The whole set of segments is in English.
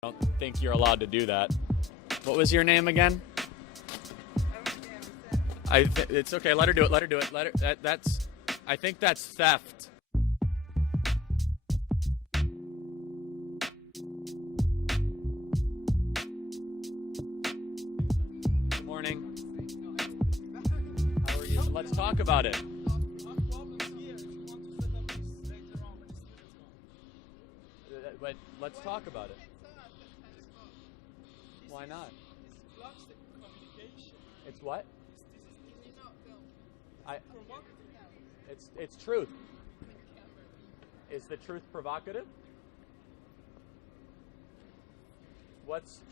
I don't think you're allowed to do that. What was your name again? It's okay. Let her do it. Let her do it. That's. I think that's theft. Good morning. How are you? Let's talk about it. But let's talk about it. Why not? It's what? It's truth. Is the truth provocative?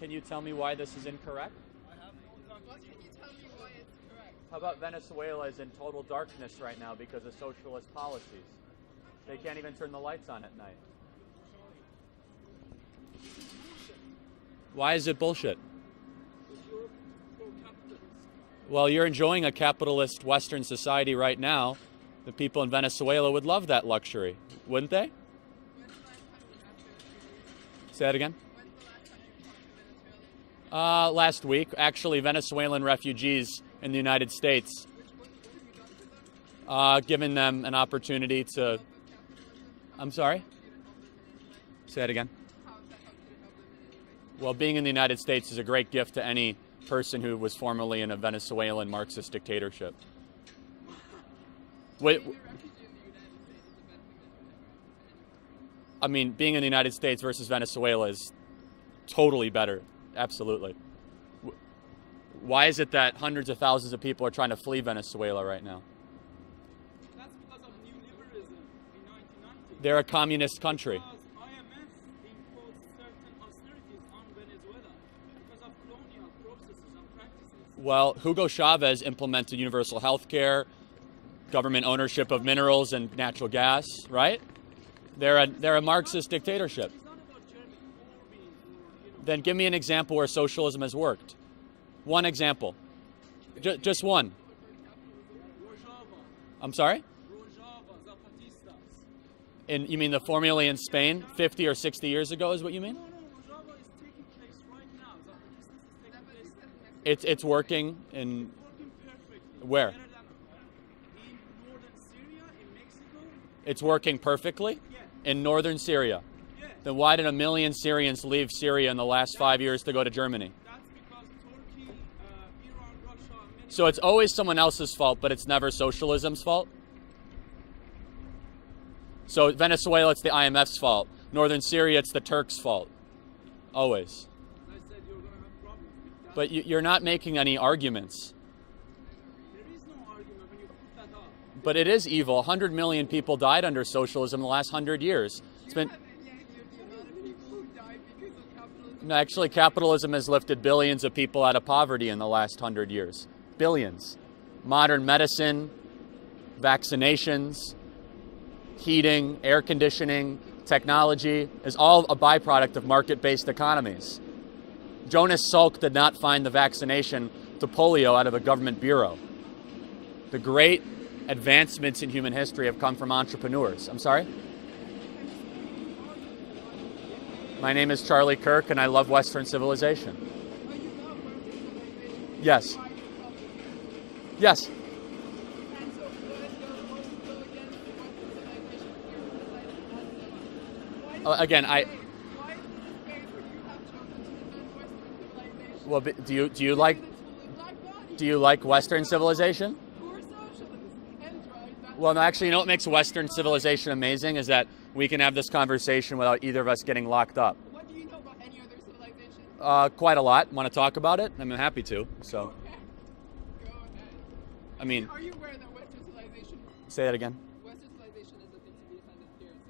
Can you tell me why this is incorrect? What can you tell me why it's correct? How about Venezuela is in total darkness right now because of socialist policies? They can't even turn the lights on at night. Why is it bullshit? Well, you're enjoying a capitalist Western society right now. The people in Venezuela would love that luxury, wouldn't they? Say that again? Last week, actually, Venezuelan refugees in the United States, giving them an opportunity to... I'm sorry? Say that again? Well, being in the United States is a great gift to any person who was formerly in a Venezuelan Marxist dictatorship. Wait, I mean, being in the United States versus Venezuela is totally better. Absolutely. Why is it that hundreds of thousands of people are trying to flee Venezuela right now? That's because of neoliberalism in 1990. They're a communist country. Because IMF imposed certain austerities on Venezuela because of colonial processes and practices. Well, Hugo Chavez implemented universal health care, government ownership of minerals and natural gas, right? They're a Marxist dictatorship. It's not about Jeremy Corbyn or, Then give me an example where socialism has worked. One example. Just one. Rojava, I'm sorry? Rojava, Zapatistas. You mean the formula in Spain 50 or 60 years ago is what you mean? No, Rojava is taking place right now. Zapatistas is taking place. It's working in Working perfectly. where? Better than in northern Syria, in Mexico. It's working perfectly Yeah. in northern Syria. Yeah. Then why did 1 million Syrians leave Syria in the last 5 years to go to Germany? That's because Turkey, Iran, Russia, many So it's always someone else's fault, but it's never socialism's fault? So Venezuela, it's the IMF's fault. Northern Syria, it's the Turks' fault. Always. I said you're going to have problems with that. But you're not making any arguments. There is no argument when you put that up. But it is evil. 100 million people died under socialism in the last 100 years. It's been... The amount of people who died because of capitalism. No, actually, capitalism has lifted billions of people out of poverty in the last 100 years. Billions. Modern medicine, vaccinations, heating, air conditioning, technology is all a byproduct of market-based economies. Jonas Salk did not find the vaccination to polio out of a government bureau. The great advancements in human history have come from entrepreneurs. I'm sorry? My name is Charlie Kirk, and I love Western civilization. Yes. Yes. Again, well, do you like Western civilization? Well, no, actually, you know what makes Western civilization amazing is that we can have this conversation without either of us getting locked up. What do you know about any other civilization? Quite a lot. Want to talk about it? I'm happy to. So, Go ahead. I mean, Are you aware that Western civilization, say that again. Western civilization is a thing to be defended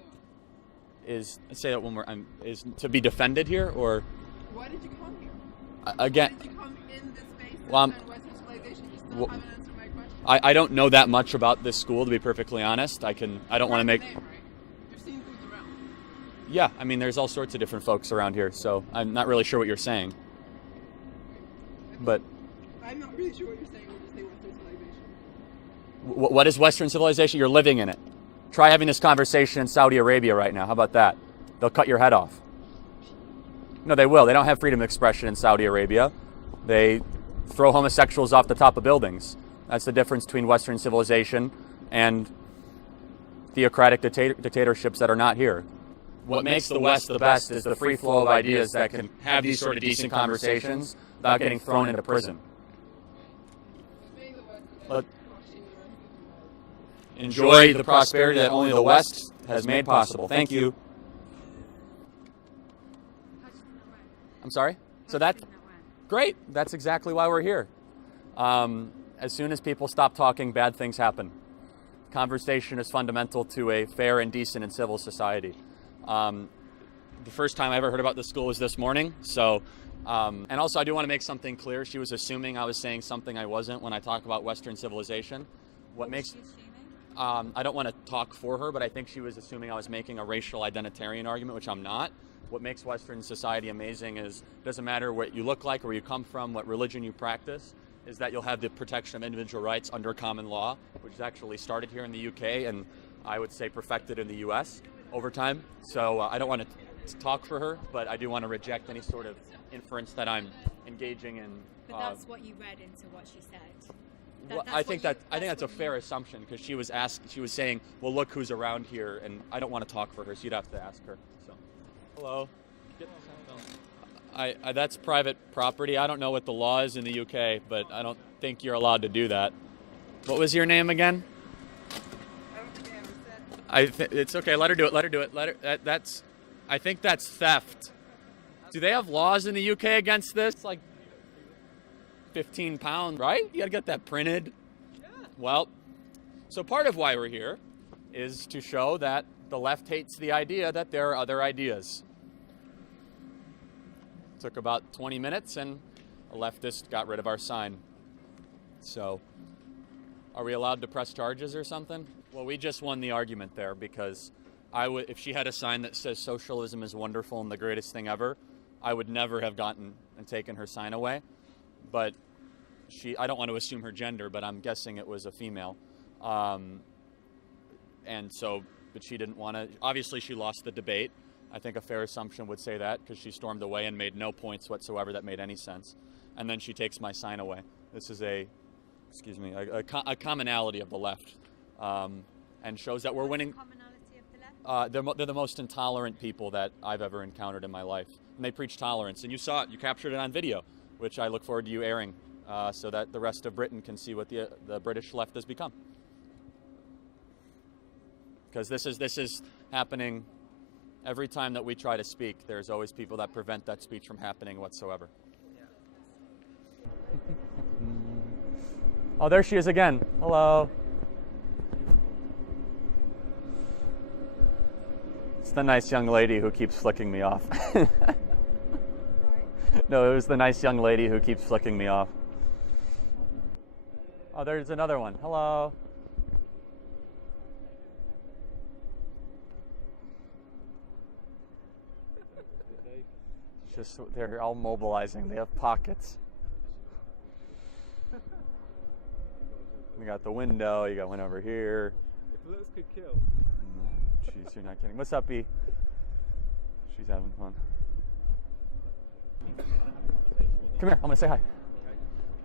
here? So, Say that one more. Is to be defended here, or why did you come here? again? Why did you come in this space to Well, defend Western civilization? You still well, haven't answered my question. I don't know that much about this school, to be perfectly honest. I don't want to make. Name, right? You've seen who's around. Yeah, I mean, there's all sorts of different folks around here, so I'm not really sure what you're saying. But I'm not really sure what you're saying when you say Western civilization. what is Western civilization? You're living in it. Try having this conversation in Saudi Arabia right now. How about that? They'll cut your head off. No, they will. They don't have freedom of expression in Saudi Arabia. They throw homosexuals off the top of buildings. That's the difference between Western civilization and theocratic dictatorships that are not here. What makes the West the best is the free flow of ideas that can have these sort of decent conversations without getting thrown into prison. Enjoy the prosperity that only the West has made possible. Thank you. I'm sorry? So that's great. That's exactly why we're here. As soon as people stop talking, bad things happen. Conversation is fundamental to a fair and decent and civil society. The first time I ever heard about this school was this morning. So, and also I do want to make something clear. She was assuming I was saying something I wasn't when I talk about Western civilization. What makes I don't want to talk for her, but I think she was assuming I was making a racial identitarian argument, which I'm not. What makes Western society amazing is it doesn't matter what you look like or where you come from, what religion you practice, is that you'll have the protection of individual rights under common law, which is actually started here in the UK and I would say perfected in the US over time. So I don't want to talk for her, but I do want to reject any sort of inference that I'm engaging in. But that's what you read into what she said. Well, I think that's a fair assumption because she was saying, well, look who's around here, and I don't want to talk for her, so you'd have to ask her. So, hello. That's private property. I don't know what the law is in the UK, but I don't think you're allowed to do that. What was your name again? It's okay. Let her do it. Let her do it. That's. I think that's theft. Do they have laws in the UK against this? Like 15 pounds, right? You gotta get that printed. Yeah. Well, so part of why we're here is to show that the left hates the idea that there are other ideas. Took about 20 minutes and a leftist got rid of our sign. So, are we allowed to press charges or something? Well, we just won the argument there because if she had a sign that says socialism is wonderful and the greatest thing ever, I would never have gotten and taken her sign away. But I don't want to assume her gender, but I'm guessing it was a female. And so, but she didn't want to, obviously she lost the debate. I think a fair assumption would say that because she stormed away and made no points whatsoever that made any sense. And then she takes my sign away. This is a commonality of the left and shows that we're winning. They're the most intolerant people that I've ever encountered in my life. And they preach tolerance. And you saw it, you captured it on video, which I look forward to you airing so that the rest of Britain can see what the British left has become. Because this is happening every time that we try to speak. There's always people that prevent that speech from happening whatsoever. Oh, there she is again. Hello. It's the nice young lady who keeps flicking me off. No, it was the nice young lady who keeps flicking me off. Oh, there's another one. Hello. Just they're all mobilizing. They have pockets. We got the window. You got one over here. If looks could kill. Jeez, you're not kidding. What's up, E? She's having fun. Come here. I'm gonna say hi.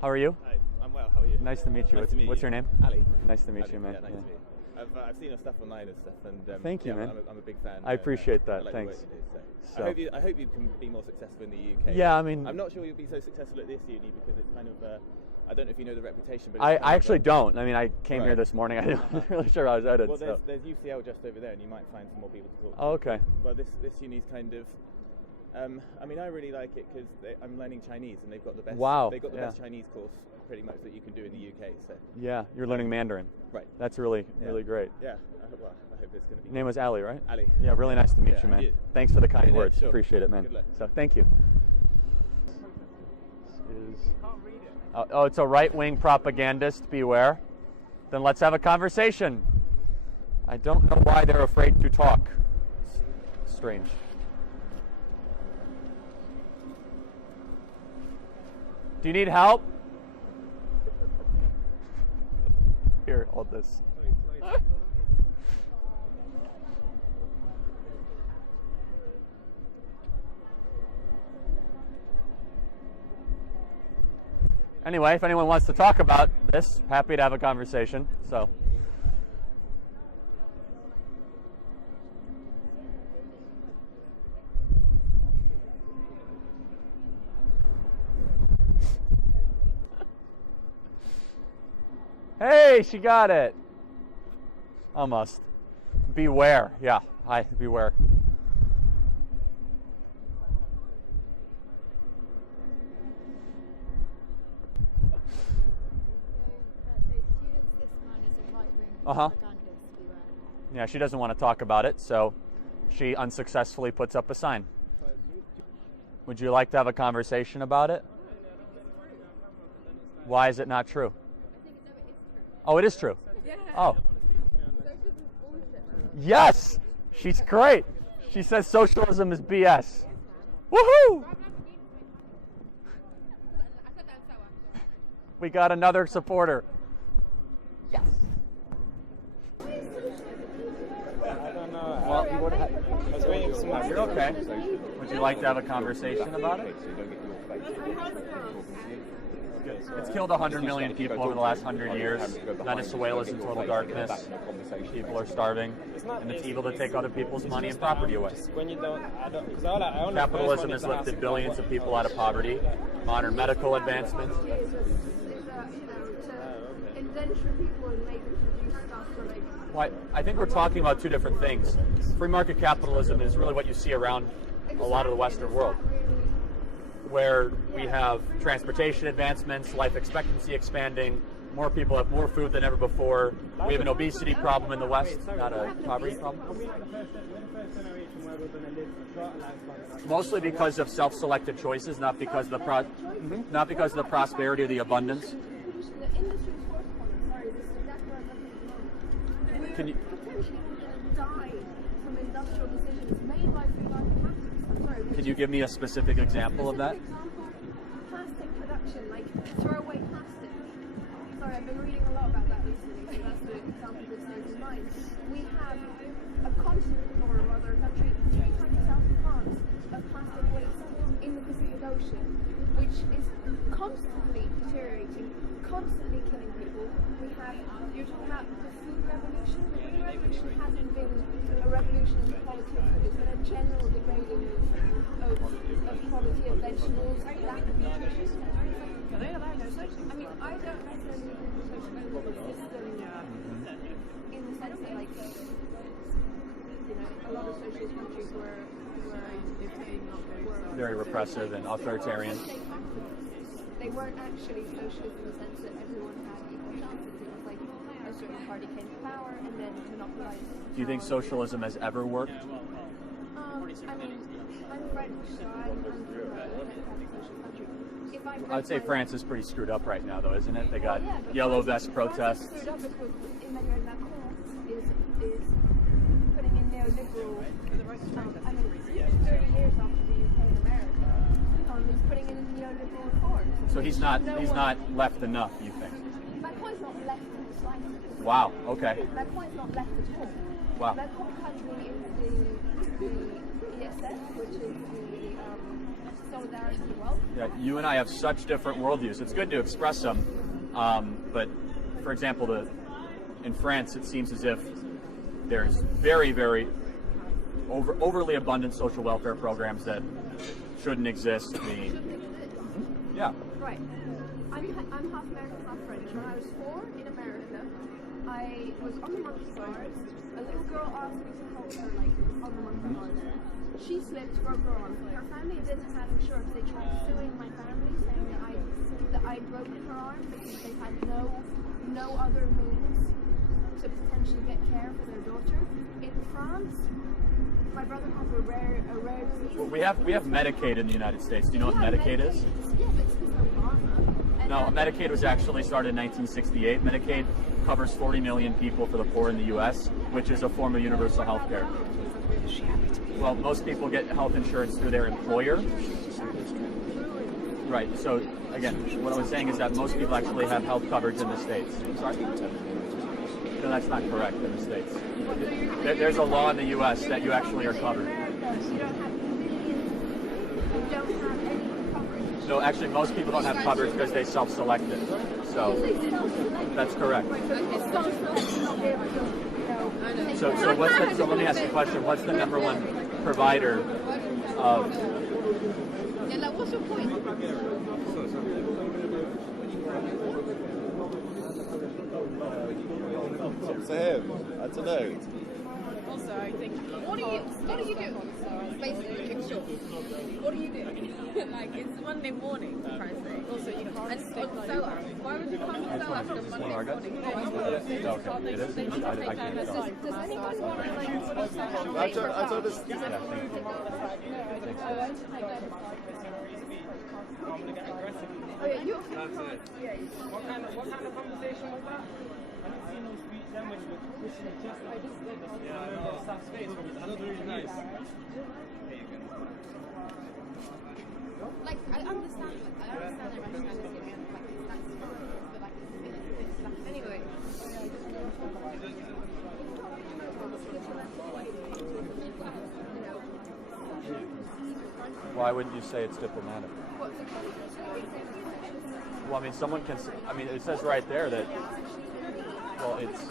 How are you? Hi. I'm well. How are you? Nice to meet you. Nice to meet What's you. your name? Ali. Nice to meet you, man. Yeah, nice to meet you. I've seen your stuff online and stuff, and Thank you, man. I'm a big fan. I appreciate that. I like Thanks. The work you do, so. I hope you can be more successful in the UK. Yeah, I mean, I'm not sure you'll be so successful at this uni because it's kind of. I don't know if you know the reputation, but I actually don't. I mean, I came here this morning. I'm not really sure I was at it. Well, so. there's UCL just over there, and you might find some more people to talk to. Oh, okay. Well, this uni's kind of. I mean, I really like it because I'm learning Chinese, and they've got the best. Wow. They've got the best Chinese course, pretty much, that you can do in the UK. So. Yeah, you're learning Mandarin. Right. That's really great. Yeah. Well, I hope it's going to be. Name was Ali, right? Ali. Yeah, really nice to meet you, man. Thanks for the kind words. Sure. Appreciate it, man. Good luck. So, thank you. Can't read it. Oh, it's a right-wing propagandist. Beware. Then let's have a conversation. I don't know why they're afraid to talk. It's strange. Do you need help? Here, hold this. Anyway, if anyone wants to talk about this, happy to have a conversation. So. Hey, she got it. Almost. Beware. Yeah, hi, beware. Yeah, she doesn't want to talk about it, so she unsuccessfully puts up a sign. Would you like to have a conversation about it? Why is it not true? Oh, it is true. Yeah. Oh. Yes! She's great. She says socialism is BS. Woohoo! We got another supporter. Yes. I don't know. Well, I was waiting for someone. you're okay. Would you like to have a conversation about it? It's killed 100 million people over the last 100 years. Venezuela is in total darkness. People are starving, and it's evil to take other people's money and property away. Capitalism has lifted billions of people out of poverty. Modern medical advancements. Well, I think we're talking about two different things. Free market capitalism is really what you see around a lot of the Western world, where we have transportation advancements, life expectancy expanding, more people have more food than ever before. We have an obesity problem in the West, not a poverty problem. Mostly because of self-selected choices, not because of the prosperity or the abundance. Can you? Can you give me a specific example of that? Plastic production, like throw away plastic. Sorry, I've been reading a lot about that recently, so that's the example that stays in mind. We have a continent, or rather a country 3 times south of France, of plastic waste in the Pacific Ocean, which is constantly deteriorating, constantly killing people. We have, you're talking about the food revolution. The food revolution hasn't been a revolution in the quality of food, it's been a general degrading of quality of vegetables, lack of nutrition. I mean, I don't necessarily agree with socialism system in the sense that, like, you know, a lot of socialist countries were Very repressive and authoritarian. They weren't actually socialist in the sense that everyone had equal chances. It was like a certain party came to power and then monopolized. Do you think socialism has ever worked? I mean, I'm French, so I'm from a democratic social country. If I I'd say France is pretty screwed up right now, though, isn't it? They got but yellow France- vest protests. France is screwed up because Emmanuel Macron is putting in neoliberal. I mean, 30 years after the UK and America, he's putting in neoliberal reforms. So he's not left enough, you think? Macron's not left in the slightest. Wow. Okay. Macron's not left at all. Wow. Macron country is the ESF, which is the Solidarity Wealth. Yeah, you and I have such different worldviews. It's good to express them, but for example, in France, it seems as if there's very, very overly abundant social welfare programs that shouldn't exist. Yeah. Right. I'm half American, half French. When I was 4 in America, I was on the monkey bars. A little girl asked me to help her, like, on the monkey bars. She slipped, broke her arm. Her family didn't have insurance. They tried suing my family, saying that I'd broken her arm because they had no other means to potentially get care for their daughter. In France, my brother has a rare disease. Well, we have Medicaid in the United States. Do you know what Medicaid is? Yeah, but it's just Obama. No, Medicaid was actually started in 1968. Medicaid covers 40 million people for the poor in the U.S., which is a form of universal health care. Well, most people get health insurance through their employer. Right, so again, what I was saying is that most people actually have health coverage in the States. Sorry? No, that's not correct in the States. There's a law in the U.S. that you actually are covered. No, actually, most people don't have coverage because they self-selected. So that's correct. So let me ask you a question. What's the number one provider of? Yeah, like, what's your point? It's up to him. I don't know. Also, I think. What do you do? Basically, in short. What do you do? Like, it's Monday morning, for Christ's sake. Also, you can't And stick like SOAS. Why would you come to SOAS on a Monday morning? Okay, it is. I can't tell. Does anyone want to like I don't understand. Yeah, thank you. I'm gonna get aggressive. Oh yeah, you. Yeah. What kind of conversation was that? I didn't see no sweet sandwich with pushing it just like this. Yeah, I know. Staff's face. It was really nice. Like, I understand the rationality and like that's but like it's like anyway. Why wouldn't you say it's diplomatic? Well, I mean, someone can. I mean, it says right there that. Well, it's.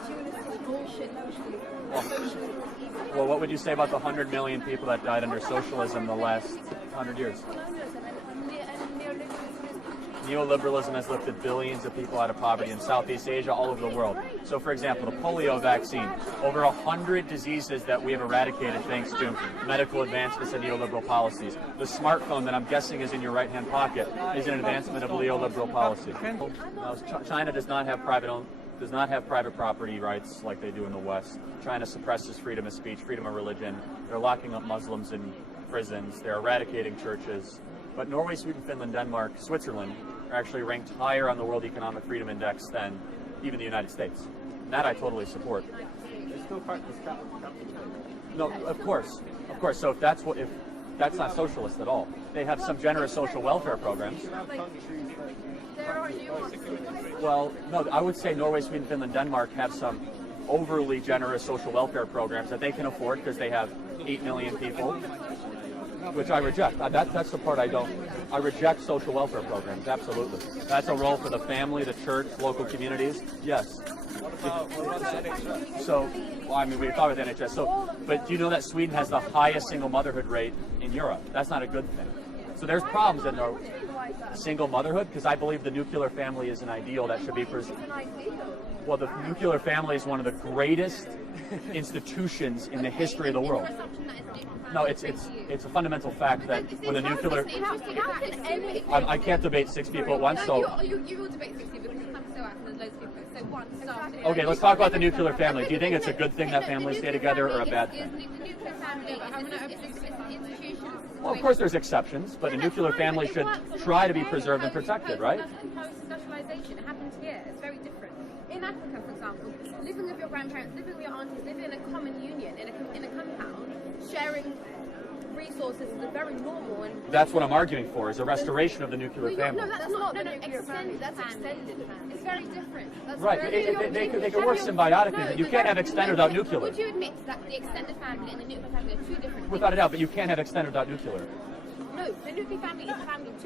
Well, what would you say about the 100 million people that died under socialism the last 100 years? Neoliberalism has lifted billions of people out of poverty in Southeast Asia, all over the world. So, for example, the polio vaccine, over 100 diseases that we have eradicated thanks to medical advancements and neoliberal policies. The smartphone that I'm guessing is in your right-hand pocket is an advancement of neoliberal policy. Now, China does not have private property rights like they do in the West. China suppresses freedom of speech, freedom of religion. They're locking up Muslims in prisons. They're eradicating churches. But Norway, Sweden, Finland, Denmark, Switzerland are actually ranked higher on the World Economic Freedom Index than even the United States. That I totally support. They still practice capitalism. No, of course. So if that's not socialist at all. They have some generous social welfare programs. Well, no, I would say Norway, Sweden, Finland, Denmark have some overly generous social welfare programs that they can afford because they have 8 million people, which I reject. That's the part I don't. I reject social welfare programs, absolutely. That's a role for the family, the church, local communities. Yes. So, well, I mean, we talk about the NHS. So, but do you know that Sweden has the highest single motherhood rate in Europe? That's not a good thing. So there's problems in the single motherhood because I believe the nuclear family is an ideal that should be preserved. Well, the nuclear family is one of the greatest institutions in the history of the world. No, it's a fundamental fact that with a nuclear, I can't debate 6 people at once. So you will debate 6 people because I'm so out and there's loads of people. So one started. Okay, let's talk about the nuclear family. Do you think it's a good thing that families stay together or a bad thing? The nuclear family is an institution. Well, of course there's exceptions, but a nuclear family should try to be preserved and protected, right? Post-socialization, it happens here. It's very different. In Africa, for example, living with your grandparents, living with your aunties, living in a common union, in a compound, sharing resources is very normal. And that's what I'm arguing for, is a restoration of the nuclear family. No, that's not. No, extended. That's extended. It's very different. That's right. They could work symbiotically, but you can't have extended without nuclear. Would you admit that the extended family and the nuclear family are two different things? Without a doubt, but you can't have extended without nuclear. No, the nuclear family is a family of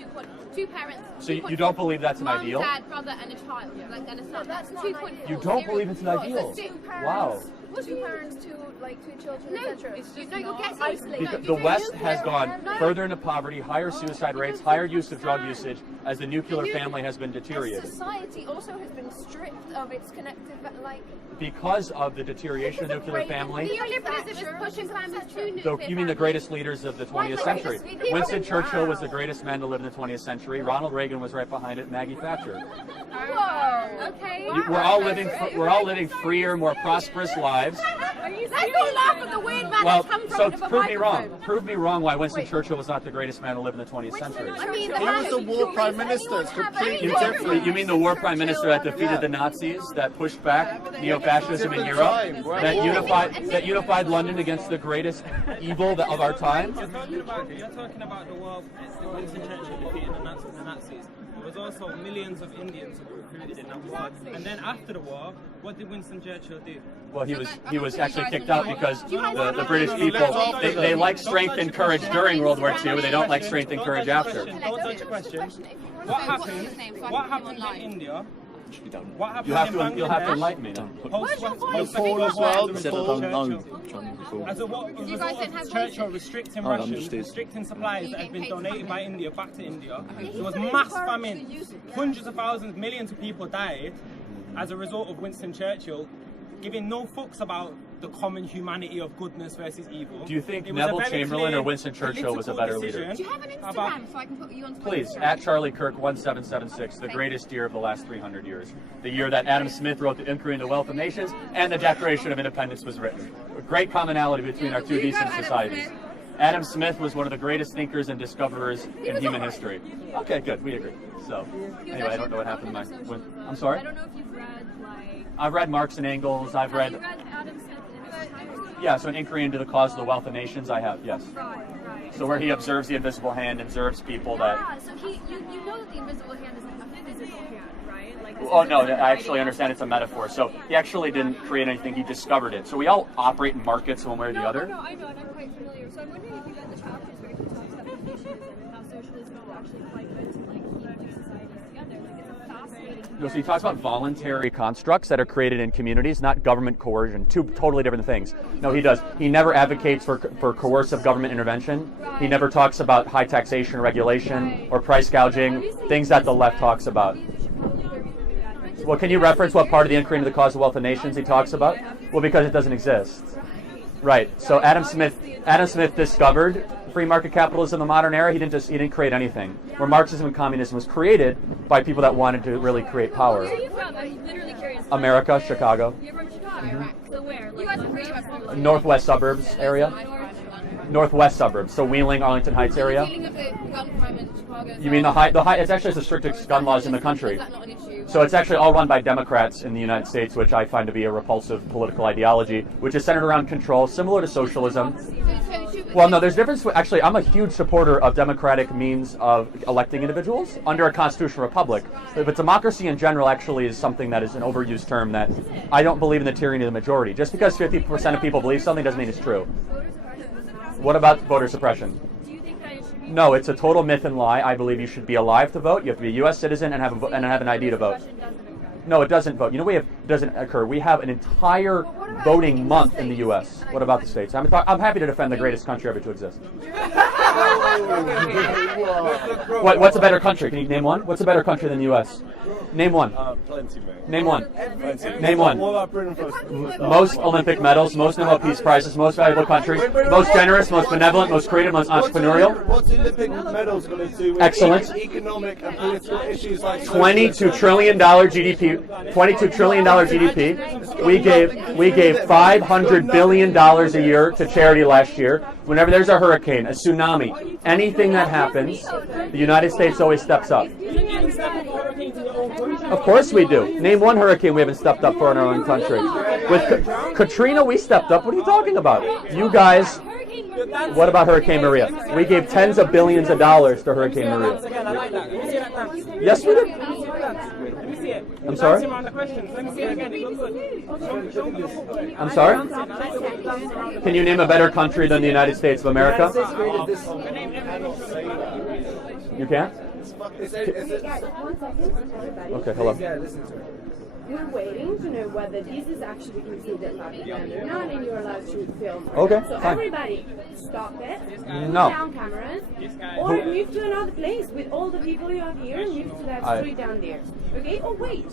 two parents. So you don't believe that's an ideal? Mom, dad, brother, and a child. Like, and a son. That's 2.4. You don't believe it's an ideal? Wow. Two parents, two children, etc. No, you're getting isolated. The West has gone further into poverty, higher suicide rates, higher use of drug usage as the nuclear family has been deteriorated. Society also has been stripped of its connective, because of the deterioration of the nuclear family. Neoliberalism is pushing families to nuclear. You mean the greatest leaders of the 20th century? Winston Churchill was the greatest man to live in the 20th century. Ronald Reagan was right behind it. Maggie Thatcher. Whoa. Okay. We're all living freer, more prosperous lives. Let's not laugh at the weird man Well, that's come so from prove me wrong. Prove me wrong why Winston Churchill was not the greatest man to live in the 20th century. I mean, He was a war prime minister. It's completely different. You mean the war prime minister that defeated the Nazis, that pushed back neo-fascism in Europe, that unified London against the greatest evil of our time? You're talking about the war. Winston Churchill defeating the Nazis. There was also millions of Indians who were recruited in that war. And then after the war, what did Winston Churchill do? Well, he was actually kicked out because the British people, they like strength and courage during World War II. They don't like strength and courage after. Don't touch the question. What happened in India? What happened You'll have in to Bangladesh? enlighten me now. Paul as well. As a result of Churchill restricting restricting supplies that had been donated by India back to India, there was mass famine. Hundreds of thousands, millions of people died as a result of Winston Churchill giving no fucks about the common humanity of goodness versus evil. Do you think Neville Chamberlain or Winston Churchill was a better leader? Do you have an Instagram so I can put you on Twitter? Please, at Charlie Kirk 1776, the greatest year of the last 300 years. The year that Adam Smith wrote the Inquiry into the Wealth of Nations and the Declaration of Independence was written. A great commonality between our two decent societies. Adam Smith was one of the greatest thinkers and discoverers in human history. Okay, good, we agree. So, anyway, I don't know what happened to my... I'm sorry? I don't know if you've read, like... I've read Marx and Engels, I've read... You read Adam Smith in his entirety? Yeah, so an inquiry into the cause of the wealth of nations, I have, yes. Right. So where he observes the invisible hand, observes people that... So you know that the invisible hand is like a physical hand, right? Like Oh, no, I actually understand it's a metaphor. So he actually didn't create anything, he discovered it. So we all operate in markets one way or the other. No, I know, and I'm quite familiar. So I'm wondering if you read the chapters where he talks about socialism and how socialism is actually quite good to like keep two societies together. Like it's a fascinating... No, so he talks about voluntary constructs that are created in communities, not government coercion. Two totally different things. No, he does. He never advocates for coercive government intervention. He never talks about high taxation, regulation, or price gouging, things that the left talks about. Well, can you reference what part of the Inquiry into the Cause of Wealth of Nations he talks about? Well, because it doesn't exist. Right. So Adam Smith discovered free market capitalism in the modern era. He didn't create anything. Where Marxism and communism was created by people that wanted to really create power. Where are you from? I'm literally curious. America, Chicago. You're from Chicago, right? So where? Like, Northwest suburbs area. Northwest suburbs. So Wheeling, Arlington Heights area. You mean the high? It's actually the strictest gun laws in the country. So it's actually all run by Democrats in the United States, which I find to be a repulsive political ideology, which is centered around control, similar to socialism. Well, no, there's a difference. Actually, I'm a huge supporter of democratic means of electing individuals under a constitutional republic. But democracy in general actually is something that is an overused term that I don't believe in the tyranny of the majority. Just because 50% of people believe something doesn't mean it's true. What about voter suppression? No, it's a total myth and lie. I believe you should be alive to vote. You have to be a U.S. citizen and have an ID to vote. No, it doesn't vote. You know, it doesn't occur. We have an entire voting month in the U.S. What about the states? I'm happy to defend the greatest country ever to exist. What's a better country? Can you name one? What's a better country than the U.S.? Name one. Plenty, mate. Name one. Plenty. Name one. What about Britain first? Most Olympic medals, most Nobel Peace Prizes, most valuable country, most generous, most benevolent, most creative, most entrepreneurial. What's Olympic medals going to do with Excellent. economic and political issues like $22 trillion GDP. $22 trillion GDP. We gave $500 billion a year to charity last year. Whenever there's a hurricane, a tsunami, anything that happens, the United States always steps up. Of course we do. Name one hurricane we haven't stepped up for in our own country. With Katrina, we stepped up. What are you talking about? You guys, what about Hurricane Maria? We gave tens of billions of dollars to Hurricane Maria. Yes, we did. I'm sorry? I'm sorry? Can you name a better country than the United States of America? You can't? Okay, hello. We're waiting to know whether this is actually considered propaganda or not, and you're allowed to film. Okay, so fine. everybody, stop it. No. Put down cameras, or move to another place with all the people you have here. Move to that street down there. Okay? Oh wait.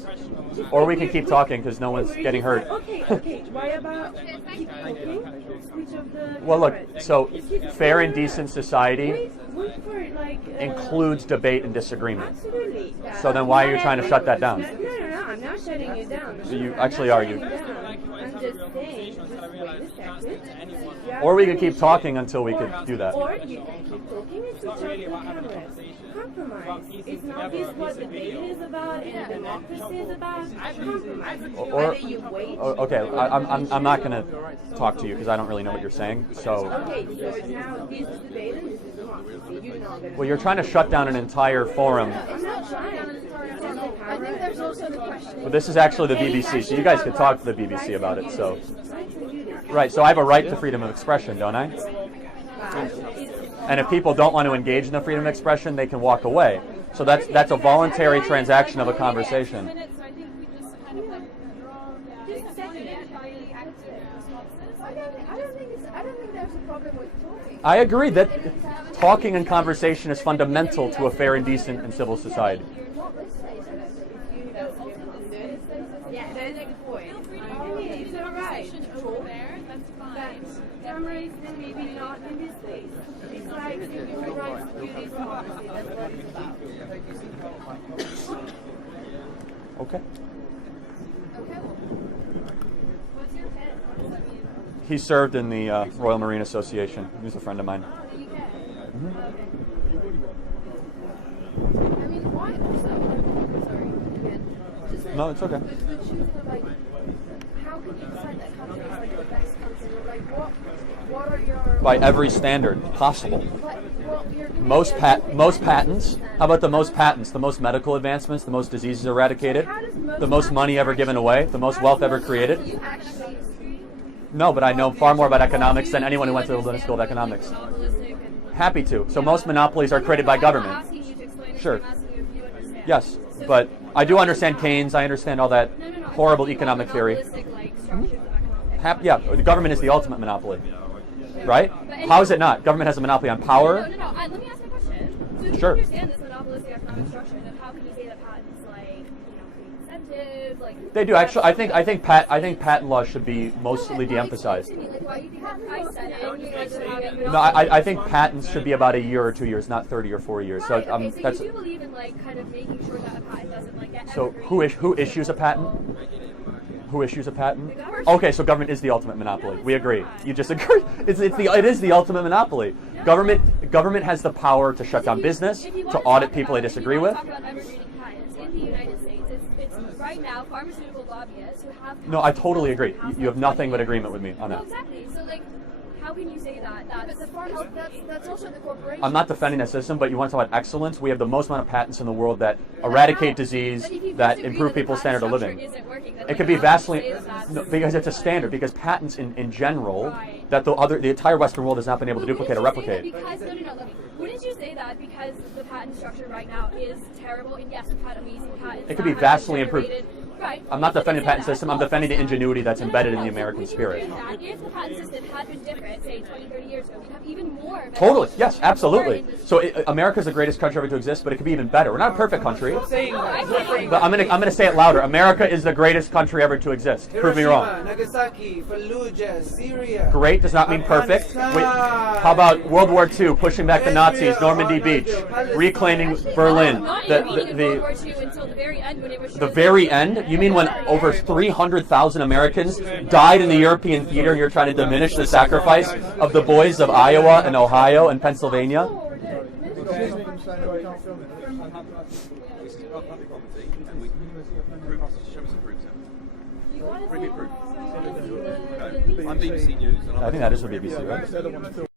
Or we can keep talking because no one's getting hurt. Okay. Why about keep talking? Switch off the Well, look. cameras. So, fair and decent society Wait for it, like includes debate and disagreement. Absolutely. So then why are you trying to shut that down? No, I'm not shutting you down. So you actually are. You. I'm just saying, just wait a second. Or we could keep talking until we could do that. Or you can keep talking and switch off the cameras. Compromise. It's not this what debate is about and democracy is about. Compromise. Or, Either you wait. okay, I'm not going to talk to you because I don't really know what you're saying. So. Okay, so now this is debate and this is democracy. You know that. Well, you're trying to shut down an entire forum. I'm not trying. Well, this is actually the BBC, so you guys could talk to the BBC about it. So, right. So I have a right to freedom of expression, don't I? And if people don't want to engage in the freedom of expression, they can walk away. So that's a voluntary transaction of a conversation. So I think we just kind of like I don't think there's a problem with talking. I agree that talking and conversation is fundamental to a fair and decent and civil society. Not this stage, I don't think. Yeah, that's the point. It's alright. over there, that's fine. Cameras maybe not in this place. It's like human rights to this democracy. That's what it's about. Okay. Okay, well, what's your pen? What does that mean? He served in the Royal Marine Association. He was a friend of mine. I mean, why also? Sorry, again. Just No, it's okay. the choosing of like, how can you decide that country is like the best country? Or like, what are your By every standard possible. well, you're giving Most them- most patents. How about the most patents? The most medical advancements, the most diseases eradicated, the most money ever given away, the most wealth ever created. You actually No, but I know far more about economics than anyone who went to the London School of Economics. Monopolistic and Happy to. So most monopolies are created by government. I'm not asking you to explain it, Sure. I'm asking you if you understand. Yes, but I do understand Keynes. I understand all that No, horrible I'm talking economic about theory. monopolistic, like, structures of economics. Yeah, the government is the ultimate monopoly, right? How is it not? Government has a monopoly on power. No. Let me ask my question. So if Sure. you understand this monopolistic economic structure, then how can you say that patents like, create incentives, like They do actually. I think patent law should be mostly de-emphasized. Like, why do you think that price setting because of having No, I think patents should be about a year or 2 years, not 30 or 40 years. So Right, okay, so that's you do believe in like kind of making sure that a patent doesn't like get so. evergreen. Who issues a patent? Who issues a patent? Okay, so government is the ultimate monopoly. We agree. You just agree. It is the ultimate monopoly. Government has the power to shut down business, If you want to to audit talk people about- they if you disagree want with. to talk about evergreening patents in the United States, it's right now pharmaceutical lobbyists who have. No, I totally agree. You have nothing but agreement with me on No, that. exactly. So like, how can you say that? That's that's also the corporation. I'm not defending that system, but you want to talk about excellence? We have the most amount of patents in the world that eradicate disease, But if you that disagree improve that the people's patent standard of structure living. isn't working, then, It like, could be how can you vastly say that that's- no, because it's a standard. Because patents in general Right. that the entire Western world has not been able to But duplicate or wouldn't you say replicate. that because, no, let me. Wouldn't you say that because the patent structure right now is terrible, and yes, we've had amazing patents. It could be that have vastly improved. generated- Right. I'm not defending the patent Say that. system. I'm defending the ingenuity that's No, embedded in the So American would you spirit. agree that if the patent system had been different, say 20, 30 years ago, we'd have even more. Totally. Yes, more absolutely. industry. So America's the greatest country ever to exist, but it could be even better. We're not a perfect country, but I'm gonna say it louder. America is the greatest country ever to exist. Prove me wrong. Hiroshima, Nagasaki, Fallujah, Syria. Great does not mean perfect. Wait, how about World War II, pushing back the Nazis, Normandy Beach, reclaiming Berlin? Not even meaning World War II until the very end when it was. The very end? You mean when over 300,000 Americans died in the European theater and you're trying to diminish the sacrifice of the boys of Iowa and Ohio and Pennsylvania? I'm BBC News. And I think that is the BBC, right?